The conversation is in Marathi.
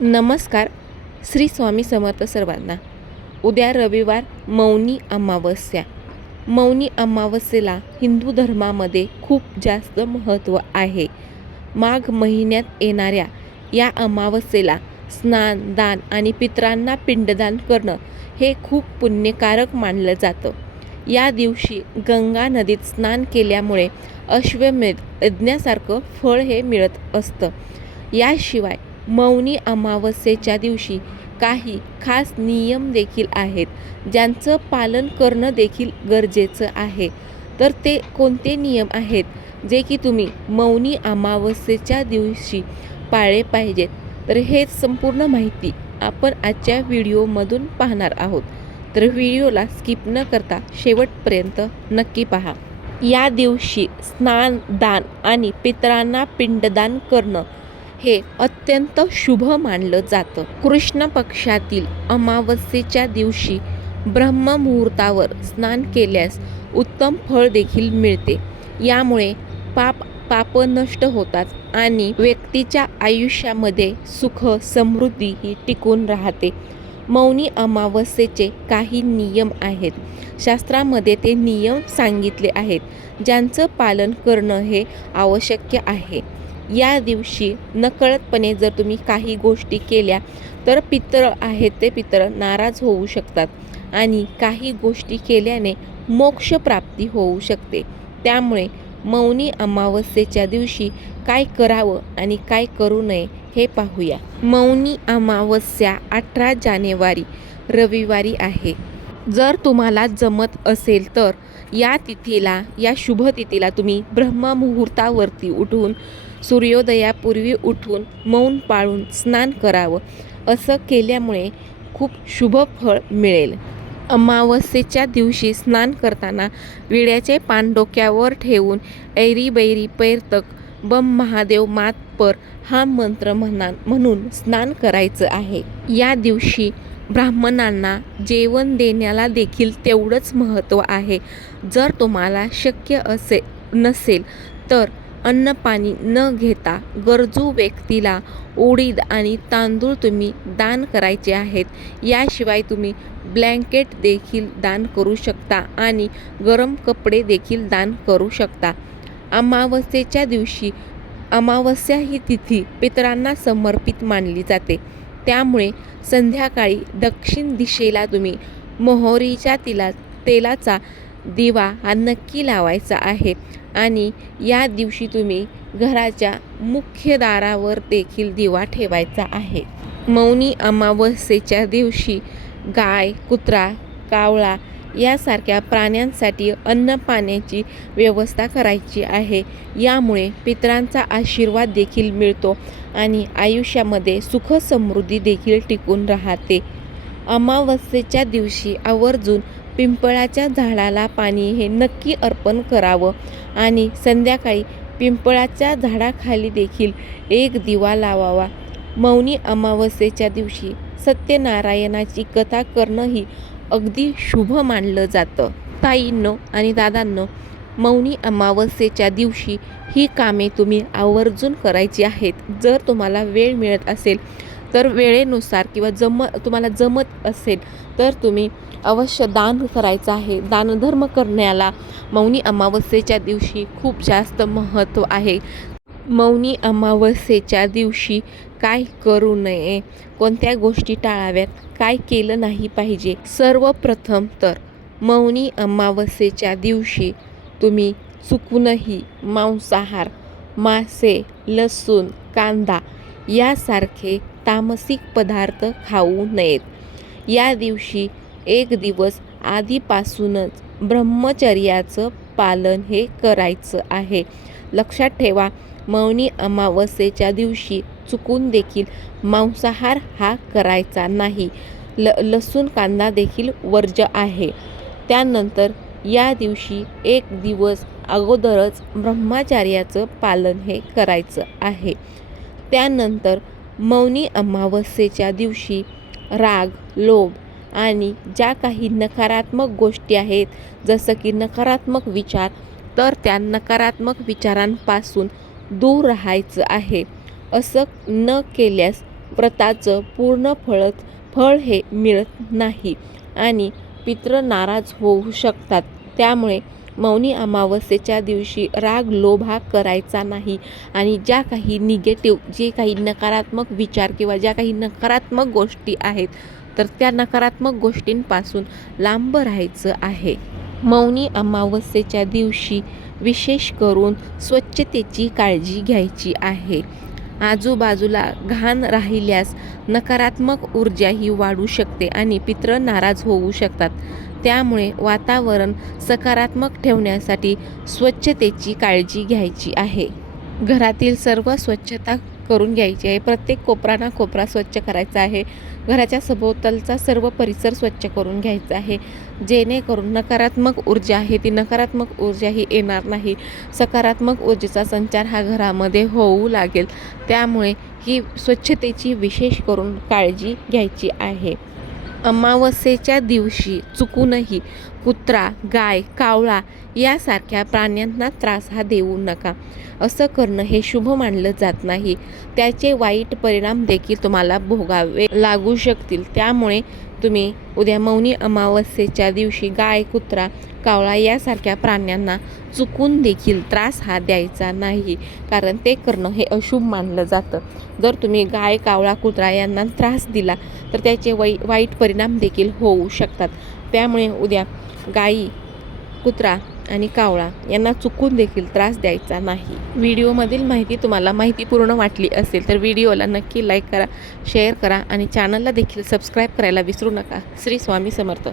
नमस्कार. श्री स्वामी समर्थ सर्वांना. उद्या रविवार मौनी अमावस्या. मौनी अमावस्येला हिंदू धर्मामध्ये खूप जास्त महत्त्व आहे. माघ महिन्यात येणाऱ्या या अमावस्येला स्नान, दान आणि पितरांना पिंडदान करणं हे खूप पुण्यकारक मानलं जातं. या दिवशी गंगा नदीत स्नान केल्यामुळे अश्वमेध यज्ञासारखं फळ हे मिळत असतं. याशिवाय मौनी अमावस्येच्या दिवशी काही खास नियम देखील आहेत, ज्यांचं पालन करणं देखील गरजेचं आहे. तर ते कोणते नियम आहेत जे की तुम्ही मौनी अमावस्येच्या दिवशी पाळले पाहिजेत? तर हेच संपूर्ण माहिती आपण आजच्या व्हिडिओमधून पाहणार आहोत. तर व्हिडिओला स्किप न करता शेवटपर्यंत नक्की पहा. या दिवशी स्नान, दान आणि पितरांना पिंडदान करणं हे अत्यंत शुभ मानलं जातं. कृष्ण पक्षातील अमावस्येच्या दिवशी ब्रह्ममुहूर्तावर स्नान केल्यास उत्तम फळ देखील मिळते. यामुळे पाप नष्ट होतात आणि व्यक्तीच्या आयुष्यामध्ये सुख समृद्धी ही टिकून राहते. मौनी अमावस्येचे काही नियम आहेत. शास्त्रामध्ये ते नियम सांगितले आहेत, ज्यांचं पालन करणं हे आवश्यक आहे. या दिवशी नकळतपणे जर तुम्ही काही गोष्टी केल्या तर पितर आहेत ते पितर नाराज होऊ शकतात आणि काही गोष्टी केल्याने मोक्षप्राप्ती होऊ शकते. त्यामुळे मौनी अमावस्येच्या दिवशी काय करावं आणि काय करू नये हे पाहूया. मौनी अमावस्या 18 जानेवारी रविवारी आहे. जर तुम्हाला जमत असेल तर या शुभ तिथीला तुम्ही ब्रह्ममुहूर्तावरती उठून सूर्योदयापूर्वी उठून मौन पाळून स्नान करावं. असं केल्यामुळे खूप शुभ फळ मिळेल. अमावस्येच्या दिवशी स्नान करताना विड्याचे पान डोक्यावर ठेवून ऐरी बैरी पैर तक बम महादेव मात पर हा मंत्र म्हणून स्नान करायचं आहे. या दिवशी ब्राह्मणांना जेवण देण्याला देखील तेवढंच महत्त्व आहे. जर तुम्हाला शक्य नसेल तर अन्न पाणी न घेता गरजू व्यक्तीला उडीद आणि तांदूळ तुम्ही दान करायचे आहेत. याशिवाय तुम्ही ब्लँकेट देखील दान करू शकता आणि गरम कपडे देखील दान करू शकता. अमावस्येच्या दिवशी अमावस्या ही तिथी पितरांना समर्पित मानली जाते. त्यामुळे संध्याकाळी दक्षिण दिशेला तुम्ही मोहरीच्या तेलाचा दिवा हा नक्की लावायचा आहे आणि या दिवशी तुम्ही घराच्या मुख्य दारावर देखील दिवा ठेवायचा आहे. मौनी अमावस्येच्या दिवशी गाय, कुत्रा, कावळा यासारख्या प्राण्यांसाठी अन्न पाण्याची व्यवस्था करायची आहे. यामुळे पितरांचा आशीर्वाद देखील मिळतो आणि आयुष्यामध्ये सुख समृद्धी देखील टिकून राहते. अमावस्येच्या दिवशी आवर्जून पिंपळाच्या झाडाला पाणी हे नक्की अर्पण करावं आणि संध्याकाळी पिंपळाच्या झाडाखाली देखील एक दिवा लावावा. मौनी अमावस्येच्या दिवशी सत्यनारायणाची कथा करणंही अगदी शुभ मानलं जातं. ताईंनो आणि दादांनो, मौनी अमावस्येच्या दिवशी ही कामे तुम्ही आवर्जून करायची आहेत. जर तुम्हाला वेळ मिळत असेल तर वेळेनुसार किंवा तुम्हाला जमत असेल तर तुम्ही अवश्य दान करायचं आहे. दानधर्म करण्याला मौनी अमावस्येच्या दिवशी खूप जास्त महत्त्व आहे. मौनी अमावस्येच्या दिवशी काय करू नये, कोणत्या गोष्टी टाळाव्यात, काय केलं नाही पाहिजे. सर्वप्रथम तर मौनी अमावस्येच्या दिवशी तुम्ही चुकूनही मांसाहार, मासे, लसूण, कांदा यासारखे तामसिक पदार्थ खाऊ नयेत. या दिवशी एक दिवस आधीपासूनच ब्रह्मचर्याचं पालन हे करायचं आहे. लक्षात ठेवा, मौनी अमावस्येच्या दिवशी चुकून देखील मांसाहार हा करायचा नाही. लसूण, कांदा देखील वर्ज्य आहे. त्यानंतर या दिवशी एक दिवस अगोदरच ब्रह्मचर्याचं पालन हे करायचं आहे. त्यानंतर मौनी अमावस्येच्या दिवशी राग, लोभ आणि ज्या काही नकारात्मक गोष्टी आहेत, जसं की नकारात्मक विचार, तर त्या नकारात्मक विचारांपासून दूर राहायचं आहे. असं न केल्यास व्रताचं पूर्ण फळ हे मिळत नाही आणि पितृ नाराज होऊ शकतात. त्यामुळे मौनी अमावस्येच्या दिवशी राग लोभ हा करायचा नाही आणि ज्या काही निगेटिव्ह, जे काही नकारात्मक विचार किंवा ज्या काही नकारात्मक गोष्टी आहेत तर त्या नकारात्मक गोष्टींपासून लांब राहायचं आहे. मौनी अमावस्येच्या दिवशी विशेष करून स्वच्छतेची काळजी घ्यायची आहे. आजूबाजूला घाण राहिल्यास नकारात्मक ऊर्जा ही वाढू शकते आणि पितृ नाराज होऊ शकतात. त्यामुळे वातावरण सकारात्मक ठेवण्यासाठी स्वच्छतेची काळजी घ्यायची आहे. घरातील सर्व स्वच्छता करून घ्यायची आहे. प्रत्येक कोपरा ना कोपरा स्वच्छ करायचा आहे. घराच्या सभोवतालचा सर्व परिसर स्वच्छ करून घ्यायचा आहे, जेणेकरून नकारात्मक ऊर्जा आहे ती नकारात्मक ऊर्जा ही येणार नाही. सकारात्मक ऊर्जेचा संचार हा घरामध्ये होऊ लागेल. त्यामुळे ही स्वच्छतेची विशेष करून काळजी घ्यायची आहे. अमावस्येच्या दिवशी चुकूनही कुत्रा, गाय, कावळा यासारख्या प्राण्यांना त्रास हा देऊ नका. असं करणं हे शुभ मानलं जात नाही. त्याचे वाईट परिणाम देखील तुम्हाला भोगावे लागू शकतील. त्यामुळे तुम्ही उद्या मौनी अमावस्येच्या दिवशी गाय, कुत्रा, कावळा यासारख्या प्राण्यांना चुकून देखील त्रास हा द्यायचा नाही, कारण ते करणं हे अशुभ मानलं जातं. जर तुम्ही गाय, कावळा, कुत्रा यांना त्रास दिला तर त्याचे वाईट परिणाम देखील होऊ शकतात. त्यामुळे उद्या गायी, कुत्रा आणि कावळा यांना चुकून देखील त्रास द्यायचा नाही. व्हिडिओमधील माहिती तुम्हाला माहितीपूर्ण वाटली असेल तर व्हिडिओला नक्की लाईक करा, शेअर करा आणि चॅनलला देखील सबस्क्राईब करायला विसरू नका. श्री स्वामी समर्थ.